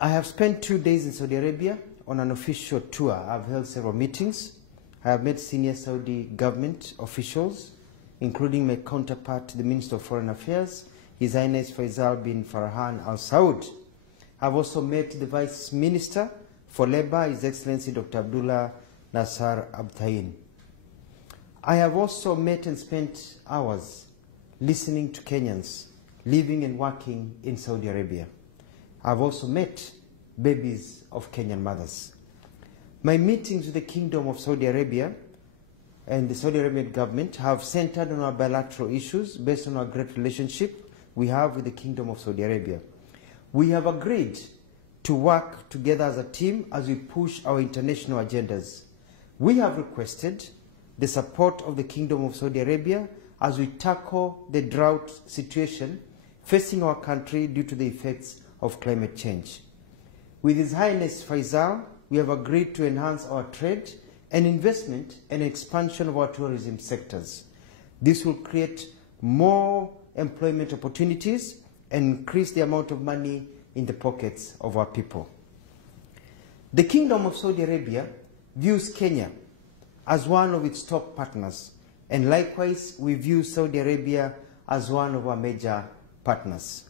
I have spent 2 days in Saudi Arabia on an official tour. I've held several meetings. I have met senior Saudi government officials, including my counterpart, the Minister of Foreign Affairs, His Highness Faisal bin Farhan Al Saud. I've also met the Vice Minister for Labour, His Excellency Dr. Abdullah Nasser Abtain. I have also met and spent hours listening to Kenyans living and working in Saudi Arabia. I've also met babies of Kenyan mothers. My meetings with the Kingdom of Saudi Arabia and the Saudi Arabian government have centered on our bilateral issues based on our great relationship we have with the Kingdom of Saudi Arabia. We have agreed to work together as a team as we push our international agendas. We have requested the support of the Kingdom of Saudi Arabia as we tackle the drought situation facing our country due to the effects of climate change. With His Highness Faisal, we have agreed to enhance our trade and investment and expansion of our tourism sectors. This will create more employment opportunities and increase the amount of money in the pockets of our people. The Kingdom of Saudi Arabia views Kenya as one of its top partners, and likewise we view Saudi Arabia as one of our major partners.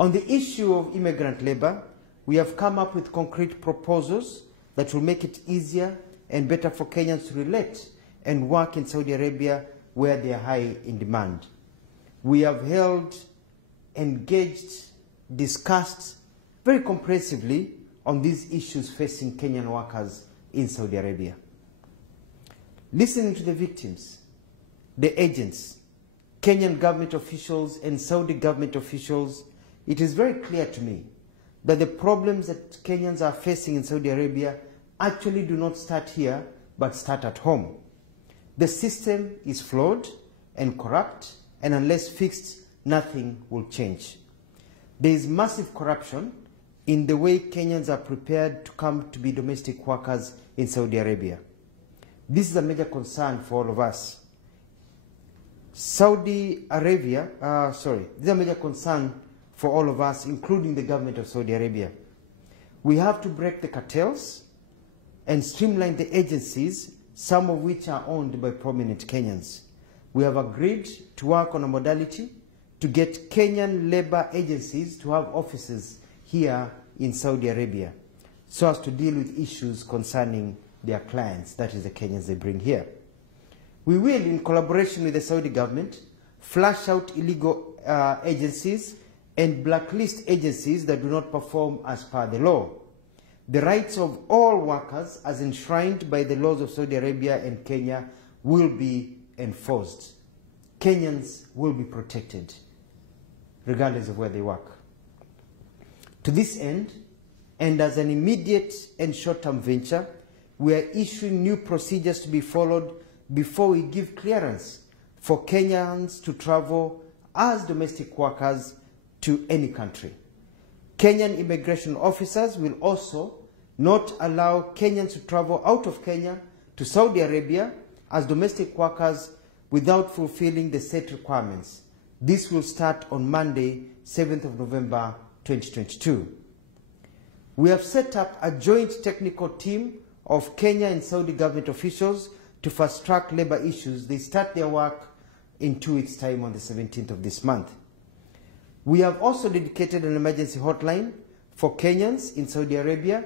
On the issue of immigrant labor, we have come up with concrete proposals that will make it easier and better for Kenyans to relate and work in Saudi Arabia where they are high in demand. We have held, engaged, discussed very comprehensively on these issues facing Kenyan workers in Saudi Arabia. Listening to the victims, the agents, Kenyan government officials and Saudi government officials, it is very clear to me that the problems that Kenyans are facing in Saudi Arabia actually do not start here, but start at home. The system is flawed and corrupt, and unless fixed, nothing will change. There is massive corruption in the way Kenyans are prepared to come to be domestic workers in Saudi Arabia. This is a major concern for all of us. This is a major concern for all of us, including the government of Saudi Arabia. We have to break the cartels and streamline the agencies, some of which are owned by prominent Kenyans. We have agreed to work on a modality to get Kenyan labor agencies to have offices here in Saudi Arabia so as to deal with issues concerning their clients, that is the Kenyans they bring here. We will, in collaboration with the Saudi government, flush out illegal agencies and blacklist agencies that do not perform as per the law. The rights of all workers, as enshrined by the laws of Saudi Arabia and Kenya, will be enforced. Kenyans will be protected, regardless of where they work. To this end, and as an immediate and short-term venture, we are issuing new procedures to be followed before we give clearance for Kenyans to travel as domestic workers to any country. Kenyan immigration officers will also not allow Kenyans to travel out of Kenya to Saudi Arabia as domestic workers without fulfilling the set requirements. This will start on Monday, 7th of November, 2022. We have set up a joint technical team of Kenya and Saudi government officials to fast-track labor issues. They start their work in 2 weeks' time on the 17th of this month. We have also dedicated an emergency hotline for Kenyans in Saudi Arabia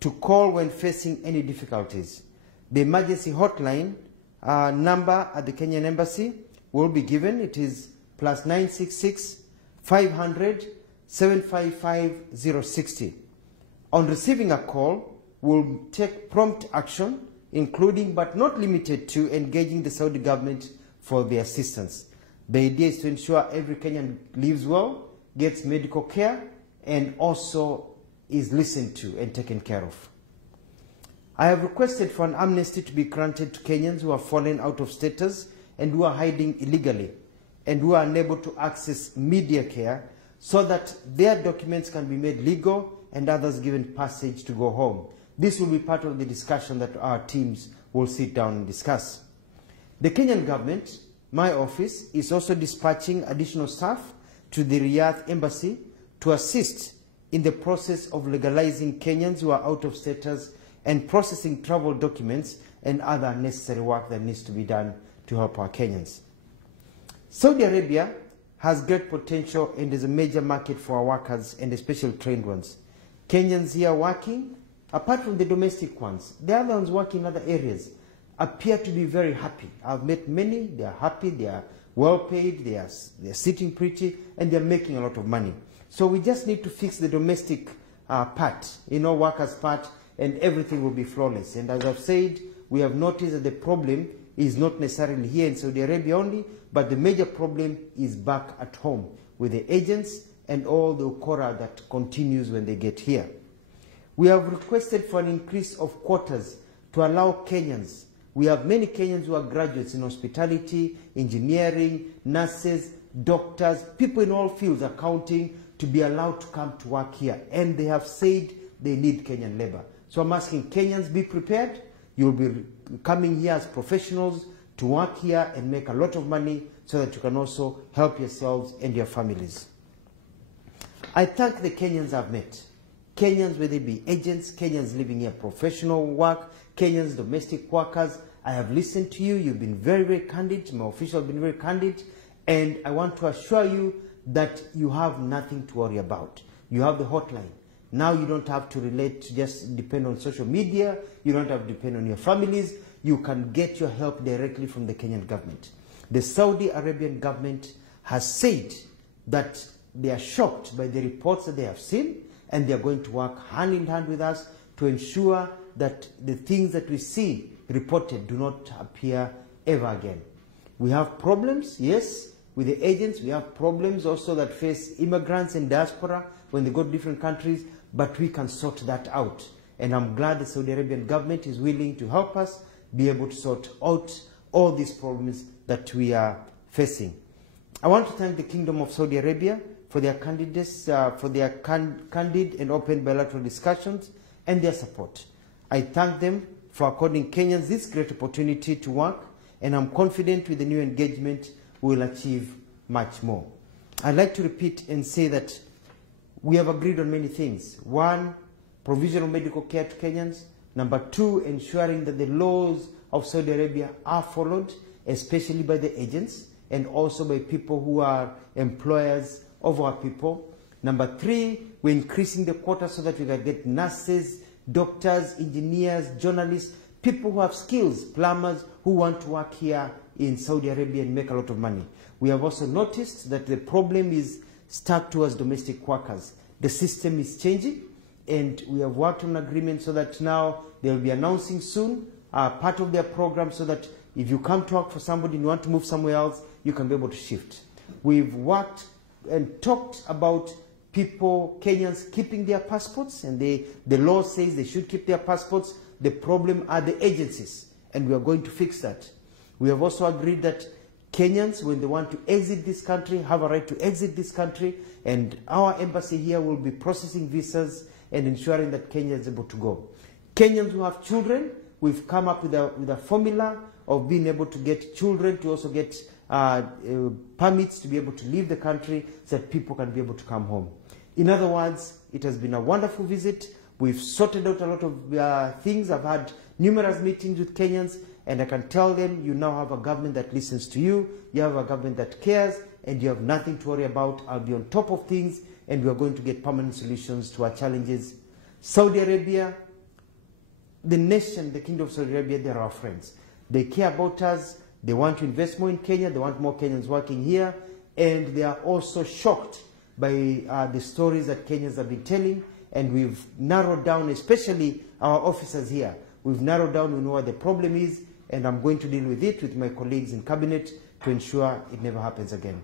to call when facing any difficulties. The emergency hotline number at the Kenyan embassy will be given. It is +966 500 755 060. On receiving a call, we'll take prompt action, including but not limited to engaging the Saudi government for the assistance. The idea is to ensure every Kenyan lives well, gets medical care, and also is listened to and taken care of. I have requested for an amnesty to be granted to Kenyans who have fallen out of status and who are hiding illegally and who are unable to access media care so that their documents can be made legal and others given passage to go home. This will be part of the discussion that our teams will sit down and discuss. The Kenyan government, my office, is also dispatching additional staff to the Riyadh embassy to assist in the process of legalizing Kenyans who are out of status and processing travel documents and other necessary work that needs to be done to help our Kenyans. Saudi Arabia has great potential and is a major market for our workers, and especially trained ones. Kenyans here working, apart from the domestic ones, the other ones working in other areas, appear to be very happy. I've met many, they are happy, they are well paid, they're sitting pretty, and they're making a lot of money. So we just need to fix the domestic part, workers' part, and everything will be flawless. And as I've said, we have noticed that the problem is not necessarily here in Saudi Arabia only, but the major problem is back at home with the agents and all the ukora that continues when they get here. We have requested for an increase of quotas to allow Kenyans. We have many Kenyans who are graduates in hospitality, engineering, nurses, doctors, people in all fields, accounting, to be allowed to come to work here. And they have said they need Kenyan labor. So I'm asking Kenyans, be prepared. You'll be coming here as professionals to work here and make a lot of money so that you can also help yourselves and your families. I thank the Kenyans I've met. Kenyans, whether they be agents, Kenyans living here, professional work, Kenyans, domestic workers. I have listened to you. You've been very, very candid. My officials have been very candid. And I want to assure you that you have nothing to worry about. You have the hotline. Now you don't have to relate, just depend on social media. You don't have to depend on your families. You can get your help directly from the Kenyan government. The Saudi Arabian government has said that they are shocked by the reports that they have seen, and they are going to work hand in hand with us to ensure that the things that we see reported do not appear ever again. We have problems, yes, with the agents. We have problems also that face immigrants and diaspora when they go to different countries, but we can sort that out. And I'm glad the Saudi Arabian government is willing to help us be able to sort out all these problems that we are facing. I want to thank the Kingdom of Saudi Arabia for their candidates, for their candid and open bilateral discussions and their support. I thank them for according Kenyans this great opportunity to work, and I'm confident with the new engagement we will achieve much more. I'd like to repeat and say that we have agreed on many things. One, provisional medical care to Kenyans. Number two, ensuring that the laws of Saudi Arabia are followed, especially by the agents and also by people who are employers of our people. Number three, we're increasing the quota so that we can get nurses, doctors, engineers, journalists, people who have skills, plumbers who want to work here in Saudi Arabia and make a lot of money. We have also noticed that the problem is stuck towards domestic workers. The system is changing, and we have worked on an agreement so that now they will be announcing soon part of their program so that if you come to work for somebody and you want to move somewhere else, you can be able to shift. We've worked and talked about people, Kenyans, keeping their passports, and the law says they should keep their passports. The problem are the agencies, and we are going to fix that. We have also agreed that Kenyans, when they want to exit this country, have a right to exit this country, and our embassy here will be processing visas and ensuring that Kenya is able to go. Kenyans who have children, we've come up with a formula of being able to get children to also get permits to be able to leave the country so that people can be able to come home. In other words, it has been a wonderful visit. We've sorted out a lot of things. I've had numerous meetings with Kenyans, and I can tell them you now have a government that listens to you, you have a government that cares, and you have nothing to worry about. I'll be on top of things, and we are going to get permanent solutions to our challenges. Saudi Arabia, the nation, the Kingdom of Saudi Arabia, they're our friends. They care about us. They want to invest more in Kenya. They want more Kenyans working here. And they are also shocked by the stories that Kenyans have been telling. And we've narrowed down, especially our officers here. We've narrowed down, we know what the problem is, and I'm going to deal with it with my colleagues in cabinet to ensure it never happens again.